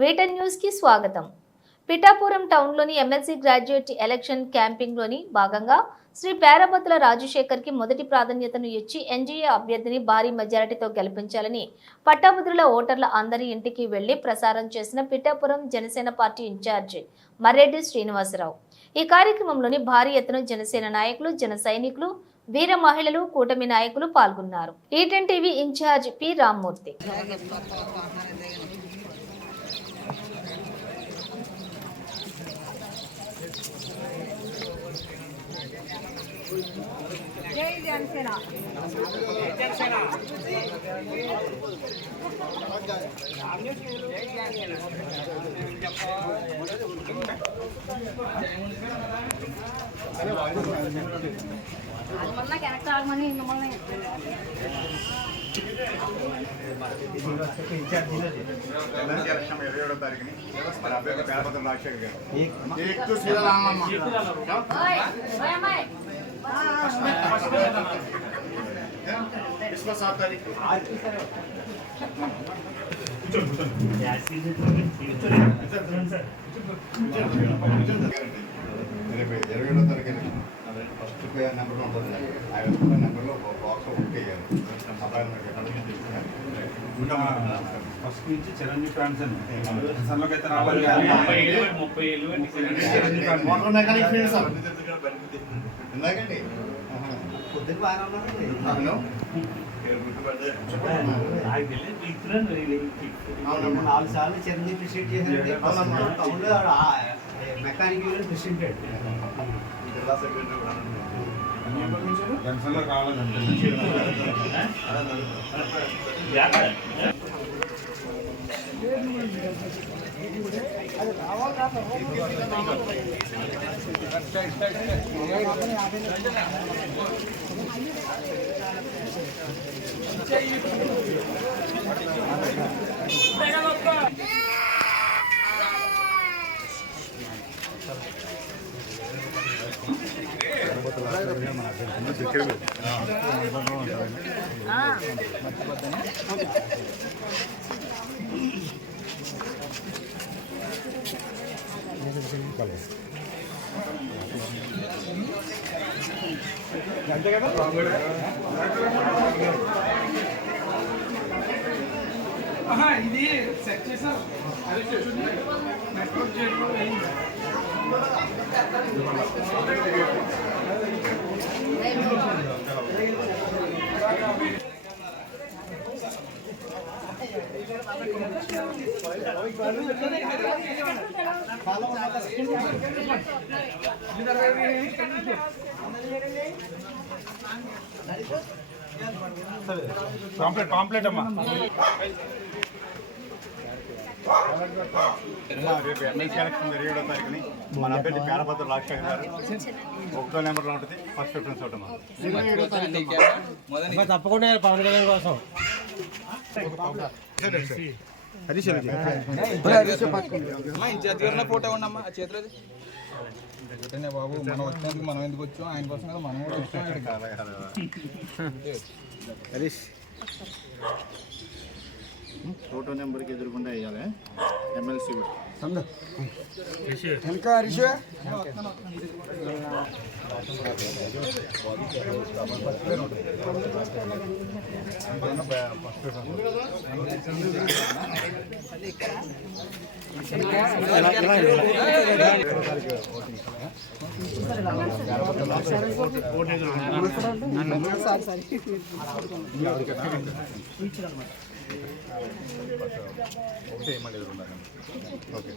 వేటన్ news కి స్వాగతం. Pithapuram టౌన్లోని MLC graduate election క్యాంపింగ్లోని భాగంగా శ్రీ పేరబత్తుల రాజశేఖర్ కి మొదటి ప్రాధాన్యతను ఇచ్చి ఎన్డీఏ అభ్యర్థిని భారీ మెజారిటీతో గెలిపించాలని పట్టభద్రుల ఓటర్ల అందరి ఇంటికి వెళ్లి ప్రసారం చేసిన పిఠాపురం జనసేన పార్టీ ఇన్ఛార్జి మర్రెడ్డి శ్రీనివాసరావు. ఈ కార్యక్రమంలోని భారీ ఎత్తున జనసేన నాయకులు, జన సైనికులు, వీర మహిళలు, కూటమి నాయకులు పాల్గొన్నారు. ఈటెన్ టీవీ ఇన్ఛార్జ్ పి రామ్మూర్తి. జై జనసేన. మొన్న కరెక్ట్ ఆగమని మిమ్మల్ని ఫస్ట్ నెంబర్ ఉంటుంది. ఆ నెంబర్లో బాక్స్ బుక్ అయ్యారు. ఫస్ట్ నుంచి చిరంజీవి ఫ్యాన్స్ అండి. అయితే ఇందాకండి పొద్దున్న బాగా ఉన్నారండి. 4 సార్లు చిరంజీవి ప్రెసిడెంట్ చేశారండి. టౌన్లో మెకానిక్ యూనియన్ ప్రెసిడెంట్. జనసేనలో కావాలండి. అంతే కదా ఇది సెట్ చేసాం. అది నెట్వర్క్ చేయడం అయింది. కాంప్లీట్ అమ్మా. రేపు ఎమ్మెల్సీ ఎలక్షన్ 27వ తారీఖుని మన అభ్యర్థి పేరబత్తుల రాజశేఖర్ గారు 1వ నెంబర్లో ఉంటుంది. ఫస్ట్ ప్రిఫరెన్స్ అవుతాం. తప్పకుండా పవన్ కళ్యాణ్ కోసం ఫోటో ఉండమ్మా చేతిలో బాబు. మనం వచ్చినందుకు మనం ఎందుకు వచ్చాం? ఆయన కోసం కదా మనం కూడా వచ్చాం. ఫోటో నెంబర్కి ఎదురుకుండా వేయాలి. MLC okay.